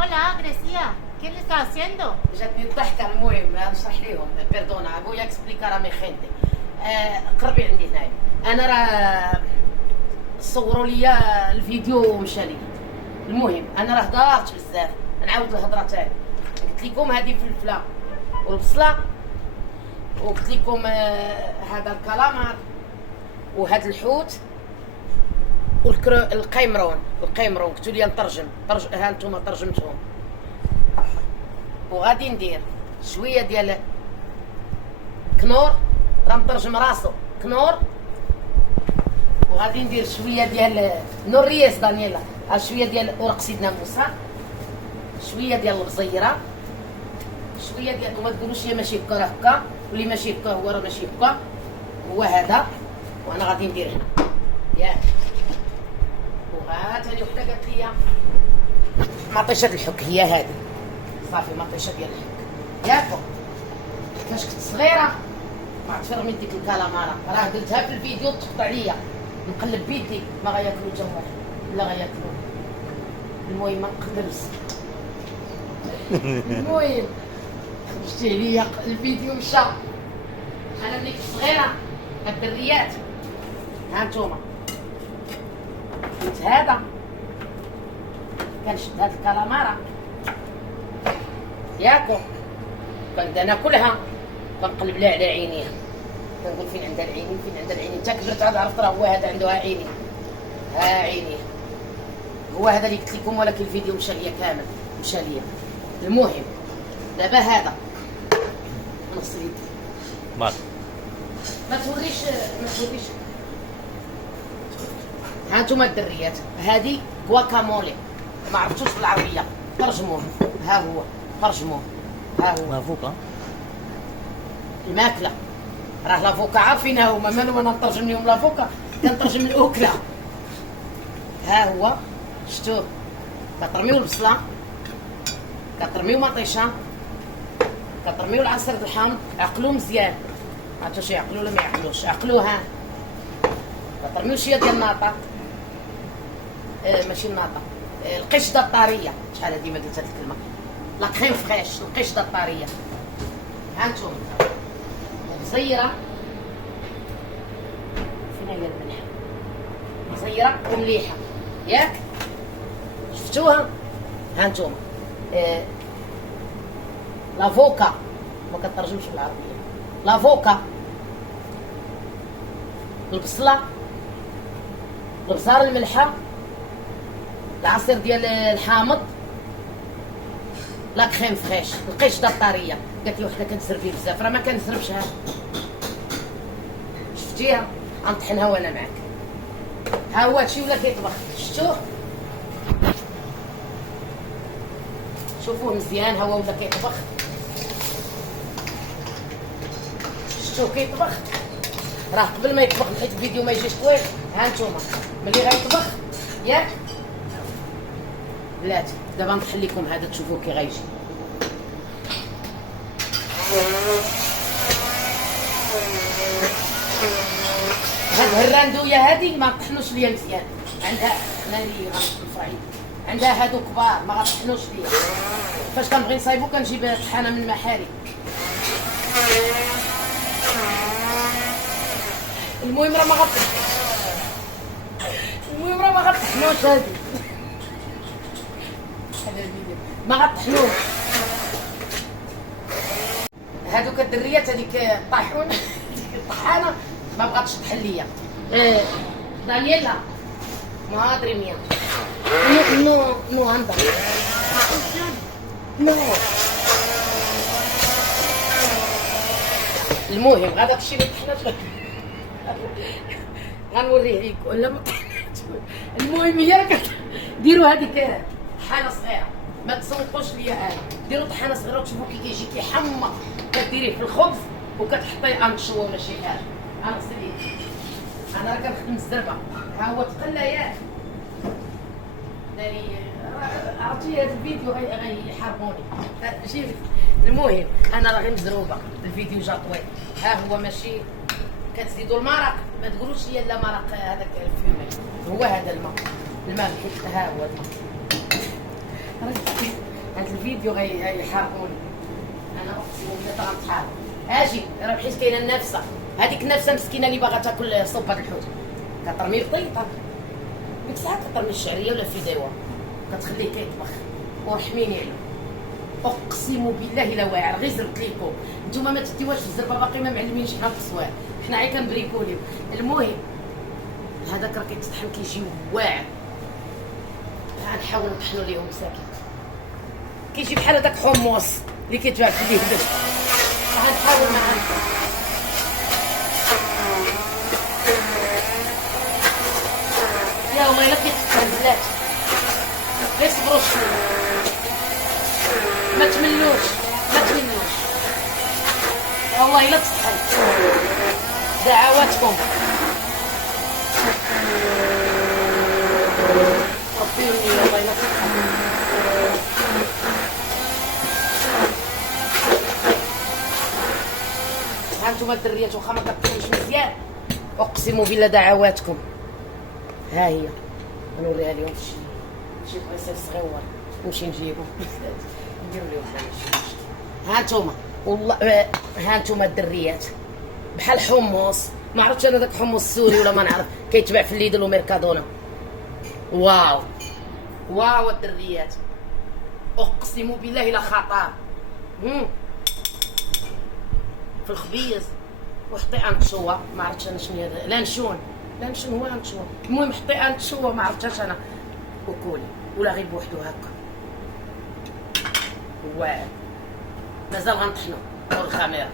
Hola, Grecia. ¿Qué le está haciendo? جاتني الضحكه. المهم نشرح ليهم. بيردونا ابويا اكسبليكا راه خينتي. قربي عندي هنايا. انا راه صوروا لي الفيديو ومشى لي. المهم انا راه هضرت بزاف، نعاود الهضره تاني. قلت لكم هذه فلفله والبصله، وقلت لكم هذا الكالامار وهذا الحوت القيمرون قلتوا لي نترجم. ها انتم ترجمتهم. وغادي ندير شويه ديال كنور، راه مترجم راسو كنور. وغادي ندير شويه ديال نور رياس دانييلا، شويه ديال ورق سيدنا موسى، شويه ديال البزيره، شويه ديال وما تقولوش لي ماشي هكا راه هكا، واللي ماشي هكا هو راه ماشي هكا، هو هذا. وانا غادي ندير هنا ياك. وها ثاني وحده قالت لي مطيشه الحك، هي هذه صافي مطيشه ديال الحك ياكو. فاش كنت صغيره ما عرفتش راه من ديك الكالامارا، راه درتها في الفيديو تحط عليا نقلب بيدي ما غياكلو حتى واحد ولا غياكلو. المهم ما نقدرش. المهم خرجتي عليا الفيديو مشى. انا ملي كنت صغيره الدريات ها نتوما كنت هذا كنشد هاد الكالامارا ياكو، كنبدا ناكلها كنقلب لها على عينيها، كنقول فين عندها العينين فين عندها العينين. حتى كبرت عاد عرفت راه هو هذا عنده عينين، ها عينيه هو هذا اللي قلت لكم. ولكن الفيديو مشى ليا كامل مشى ليا. المهم دابا هذا نص يدي مال ما توريش ها انتم الدريات. هذه غواكامولي، ما عرفتوش بالعربيه، ترجموه. ها هو ترجموه، ها هو لافوكا. الماكله. راه لافوكا عارفينها هما، مالو انا نترجم لهم لافوكا، كنترجم الاكله. ها هو شفتوه، كترميو البصله، كترميو مطيشه، كترميو العصير د الحامض. عقلوه مزيان، عرفتوا شي يعقلوا ولا ما يعقلوش؟ عقلوها. كترميو شويه ديال الناطه، ماشي الناطه، القشده الطاريه. شحال هادي ما قلت هاد الكلمه، لا كريم فريش، القشده الطاريه. ها انتم البزيره فين هي الملح؟ بزيره ومليحه ياك، شفتوها؟ ها انتم لافوكا، ما كترجمش بالعربيه. لافوكا، البصله، البزار الملحه، العصير ديال الحامض، لا كريم فريش، القشده الطاريه. قالت لي وحده كتزربي بزاف، راه ما كنزربشها. شفتيها؟ غنطحنها وانا معاك. ها هو هادشي ولا كيطبخ، شفتوه؟ شوفوه مزيان، ها هو ولا كيطبخ، شفتوه كيطبخ. راه قبل ما يطبخ بحيث الفيديو ما يجيش طويل. ها نتوما ملي غيطبخ ياك بلاتي. دابا نطحن لكم هذا تشوفوه كي غيجي. هاد الراندويه هادي ما طحنوش ليا مزيان، عندها مالي غنفعي، عندها هادو كبار ما غطحنوش ليا. فاش كنبغي نصايبو كنجيب طحانه من المحاري. المهم راه ما غطحنوش هادي، ما غطحنوش هادوك الدريات. هذيك الطاحون الطحانه ما بغاتش تحل ليا. دانييلا مادري ميا نو عندها نو. المهم غدا داكشي اللي طحنات غنوريه ليك ولا ما. المهم هي ديروا هذيك طحانه صغيره، ما تسوقوش ليا انا. ديروا طحانه صغيره وتشوفوا كي كيجي كيحمر، كديريه في الخبز وكتحطيه انشوه ولا شي حاجه. انا غسليه، انا راه كنخدم الزربه. ها هو تقلى ياك داري. عرفتي هذا الفيديو غيحاربوني. شوف المهم انا راه غير مزروبه، الفيديو جا طويل. ها هو ماشي كتزيدوا المرق، ما تقولوش لي لا مرق هذاك الفيلم، هو هذا الماء الحيت. ها هو الماء الفيديو غيحارقوني. انا اقسم بالله غنتحارق. اجي راه بحال كاينه النافسه، هذيك النافسه مسكينه اللي باغا تاكل صوب هاد الحوت كترمي الطيطه، ديك الساعه كترمي الشعريه ولا الفيديوه كتخليه كيطبخ ورحميني عليه. اقسم بالله الا واعر. غير زربت ليكم نتوما ما تديوهاش في الزربه، باقي ما معلمينش حنا في التصوير، حنا عي كنبريكوليو. المهم هذاك راه كيتطحن كيجي واعر. غنحاول نطحنو ليهم مساكين، كيجي بحال هذاك حمص اللي كيتباع في اليد. غنحاول معاكم. يا والله الا كيتطحن بلاتي، غير صبروا شويه، ما تملوش ما تملوش، والله الا تطحن. دعواتكم ربيني والله الا تطحن. هانتوما الدريات واخا ما كطيبوش مزيان اقسم بالله دعواتكم. ها هي غنوريها لهم في شي بلاصه صغيور، نمشي نجيبهم نديرو لهم حاجه. هانتوما والله هانتوما الدريات بحال حمص، ما عرفتش انا داك حمص السوري ولا ما نعرف، كيتباع في الليدل وميركادونا. واو واو الدريات اقسم بالله الا خطر. في الخبيز وحطي انشوه، ما عرفتش انا شنو هذا، لانشون هو انشوه. المهم حطي انشوه ما عرفتهاش انا، وكولي ولا غير بوحدو هكا. واعر مازال غنطحنو ورا الخميره.